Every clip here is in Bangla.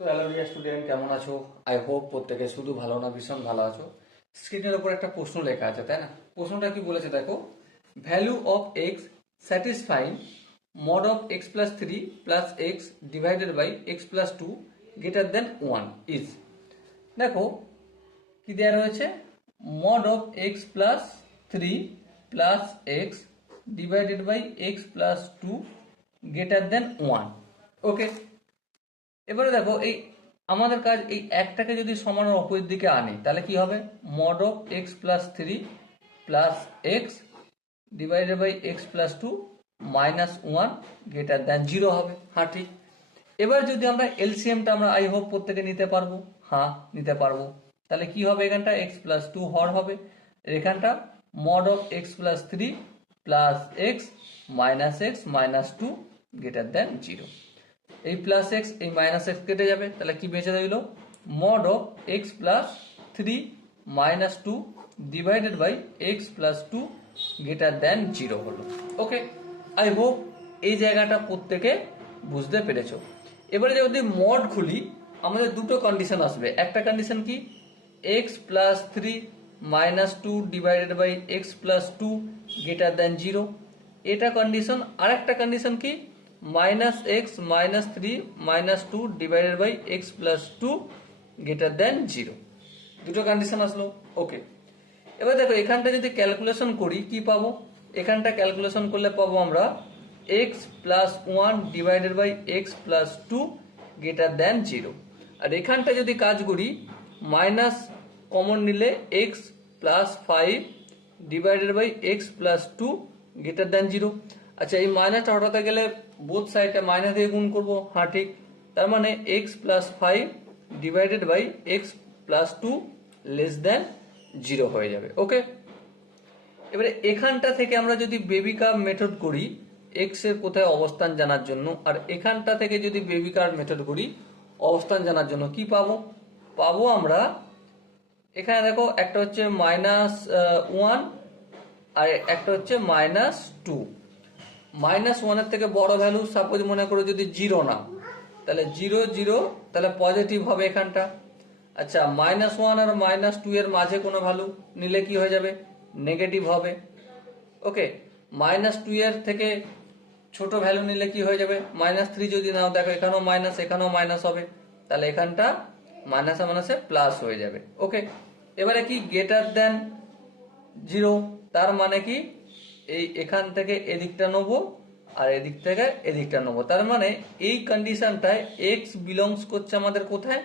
তো হ্যালো ডিয়ার স্টুডেন্ট কেমন আছো? আই হোপ প্রত্যেকে শুধু ভালো না, ভীষণ ভালো আছো। স্ক্রিনের উপর একটা প্রশ্ন লেখা আছে, তাই না? প্রশ্নটা কি বলেছে দেখো? Value of x satisfying mod of x plus three plus x divided by x plus two greater than one is দেখো, কি দেওয়া রয়েছে? Mod of x plus three plus x divided by x plus two greater than one okay এবারে দেখো, এই আমাদের কাজ এই একটাকে যদি সমানের অপোজিট দিকে আনি, তাহলে কি হবে? Mod of x plus three plus x divided by x plus two minus one greater than zero হবে। হ্যাঁ ঠিক। এবার যদি আমরা এলসিএমটা আমরা আই হোপ প্রত্যেকে নিতে পারব। হ্যাঁ নিতে পারব। তাহলে কি হবে এখানটা? এক্স প্লাস টু হর হবে। এখানটা mod of x plus three plus x minus x minus two greater than zero এই প্লাস এক্স এই মাইনাস এক্স কেটে যাবে। তাহলে কি বেঁচে রইল? Mod of x plus three minus two divided by x plus two greater than zero হলো। ওকে আই হোপ এই জায়গাটা প্রত্যেকে বুঝতে পেরেছ। এবারে যদি মড খুলি, আমাদের দুটো কন্ডিশন আসবে। একটা কন্ডিশন কি? X plus three minus two divided by x plus two greater than zero এটা কন্ডিশন আর একটা কন্ডিশন কি? Minus x minus three minus two divided by x plus two greater than zero দুটো কন্ডিশন আসলো ওকে এবার দেখো, এখানটা যদি ক্যালকুলেশন করি, কি পাবো? এখানটা ক্যালকুলেশন করলে পাবো আমরা x plus one divided by x plus two greater than zero আর এখানটা যদি কাজ করি মাইনাস কমন নিলে x plus five divided by x plus two greater than zero আচ্ছা এই মাইনাসটা হটাতে গেলে বোথ সাইডে মাইনাস দিয়ে গুণ করব। হ্যাঁ ঠিক। তার মানে x plus five divided by x plus two less than zero হয়ে যাবে। ওকে এবারে এখানটা থেকে আমরা যদি বেবি কার মেথড করি এক্সের কোথায় অবস্থান জানার জন্য, আর এখানটা থেকে যদি বেবি কার মেথড করি, অবস্থান জানার জন্য কি পাবো? পাবো আমরা, এখানে দেখো একটা হচ্ছে মাইনাস ওয়ান আর একটা হচ্ছে মাইনাস টু মাইনাস ওয়ানের থেকে বড় ভ্যালু সাপোজ মনে করো যদি জিরো না, তাহলে জিরো জিরো, তাহলে পজিটিভ হবে এখানটা। আচ্ছা মাইনাস ওয়ান আর মাইনাস টু এর মাঝে কোনো ভ্যালু নিলে কি হয়ে যাবে? নেগেটিভ হবে। ওকে, মাইনাস টু এর থেকে ছোট ভ্যালু নিলে কি হয়ে যাবে? মাইনাস থ্রি যদি নাও, দেখো এখানেও মাইনাস এখানেও মাইনাস হবে। তাহলে এখানটা মাইনাসে মাইনাসে প্লাস হয়ে যাবে। ওকে, এবারে কি গ্রেটার দেন জিরো তার মানে কি? এই এখান থেকে এদিকটা নেব আর এদিক থেকে এদিকটা নেব। তার মানে এই কন্ডিশনটায় এক্স বিলংস করছে আমাদের কোথায়?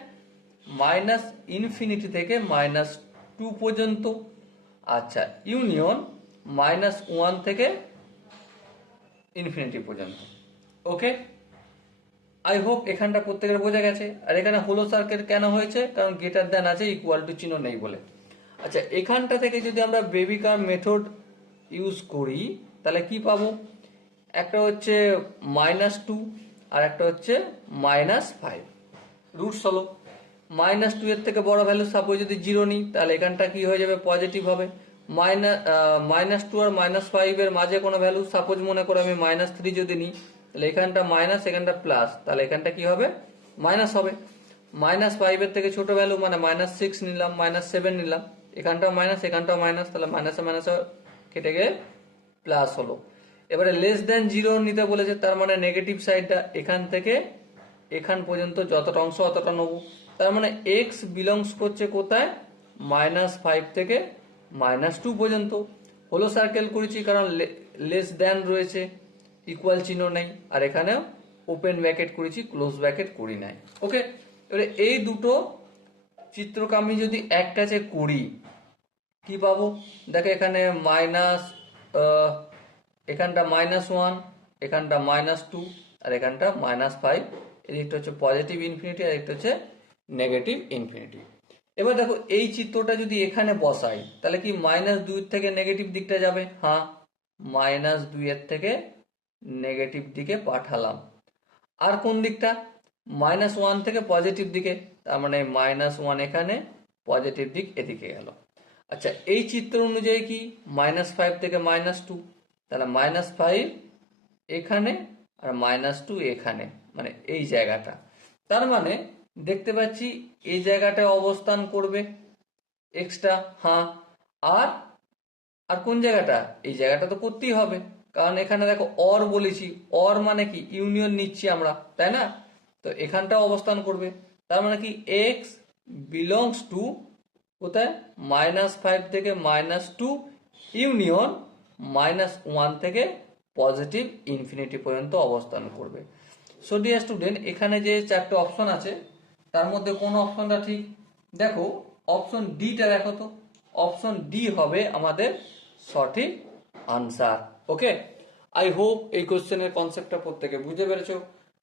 মাইনাস ইনফিনিটি থেকে মাইনাস টু পর্যন্ত। আচ্ছা ইউনিয়ন মাইনাস ওয়ান থেকে ইনফিনিটি পর্যন্ত। ওকে আই হোপ এখানটা প্রত্যেকের বোঝা গেছে। আর এখানে হোলো সার্কেল কেন হয়েছে? কারণ গেটার দেন আছে ইকুয়াল টু চিহ্ন নেই বলে। আচ্ছা এখানটা থেকে যদি আমরা বেবি কার মেথড ইউজ করি, তাহলে কি পাবো? একটা হচ্ছে মাইনাস টু আর একটা হচ্ছে মাইনাস ফাইভ রুটস হলো। মাইনাস টু এর থেকে বড় ভ্যালু সাপোজ যদি জিরো নিই, তাহলে এখানটা কি হয়ে যাবে? পজিটিভ হবে। মাইনাস মাইনাস টু আর মাইনাস ফাইভ এর মাঝে কোনো ভ্যালু সাপোজ মনে করো আমি মাইনাস থ্রি যদি নিই, তাহলে এখানটা মাইনাস এখানটা প্লাস তাহলে এখানটা কি হবে? মাইনাস হবে। মাইনাস ফাইভের থেকে ছোট ভ্যালু মানে মাইনাস সিক্স নিলাম মাইনাস সেভেন নিলাম। এখানটাও মাইনাস এখানটাও মাইনাস তাহলে মাইনাসে মাইনাসে কেটে গিয়ে প্লাস হলো। এবারে লেস দেন জিরো নিতে বলেছে, তার মানে নেগেটিভ সাইডটা এখান থেকে এখান পর্যন্ত যতটা অংশ অতটা নেব। তার মানে এক্স বিলংস করছে কোথায়? মাইনাস ফাইভ থেকে মাইনাস টু পর্যন্ত। হলো সার্কেল করেছি কারণ লেস দেন রয়েছে ইকুয়াল চিহ্ন নেই, আর এখানেও ওপেন ব্যাকেট করেছি ক্লোজ ব্যাকেট করি নাই। ওকে এবারে এই দুটো চিত্রকে আমি যদি এক কাছে করি কি পাবো? দেখো এখানে মাইনাস এখানটা মাইনাস ওয়ান এখানটা মাইনাস টু আর এখানটা মাইনাস ফাইভ এদিকটা হচ্ছে পজিটিভ ইনফিনিটি আর একটা হচ্ছে নেগেটিভ ইনফিনিটি এবার দেখো, এই চিত্রটা যদি এখানে বসাই, তাহলে কি মাইনাস দুই থেকে নেগেটিভ দিকটা যাবে? হ্যাঁ মাইনাস দুইয়ের থেকে নেগেটিভ দিকে পাঠালাম। আর কোন দিকটা? মাইনাস ওয়ান থেকে পজিটিভ দিকে, তার মানে মাইনাস ওয়ান এখানে পজিটিভ দিক এদিকে গেল। আচ্ছা এই চিত্র অনুযায়ী কি? মাইনাস ফাইভ থেকে মাইনাস টু তাহলে মাইনাস ফাইভ এখানে আর মাইনাস টু এখানে মানে এই জায়গাটা। তার মানে দেখতে পাচ্ছি এই জায়গাটায় অবস্থান করবে এক্সটা হ্যাঁ। আর আর কোন জায়গাটা? এই জায়গাটা তো করতেই হবে। কারণ এখানে দেখো অর বলেছি। অর মানে কি? ইউনিয়ন নিচ্ছি আমরা, তাই না? তো এখানটা অবস্থান করবে। তার মানে কি? এক্স বিলংস টু কোথায়? মাইনাস ফাইভ থেকে minus two, union minus one থেকে পজিটিভ ইনফিনিটি পর্যন্ত অবস্থান করবে। সো ডিয়ার স্টুডেন্ট এখানে যে চারটে অপশন আছে, তার মধ্যে কোন অপশনটা ঠিক? দেখো অপশন ডিটা দেখো তো। অপশন ডি হবে আমাদের সঠিক আনসার ওকে আই হোপ এই কোশ্চেনের কনসেপ্টটা প্রত্যেকে বুঝতে পেরেছ।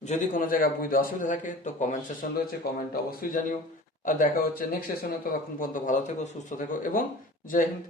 যদি কোনো জায়গায় বুঝতে অসুবিধা থাকে, তো কমেন্ট সেশন রয়েছে কমেন্ট অবশ্যই জানিও। আর দেখা হচ্ছে নেক্সট সেশনে তো এখন পর্যন্ত ভালো থেকো, সুস্থ থেকো, এবং জয় হিন্দ।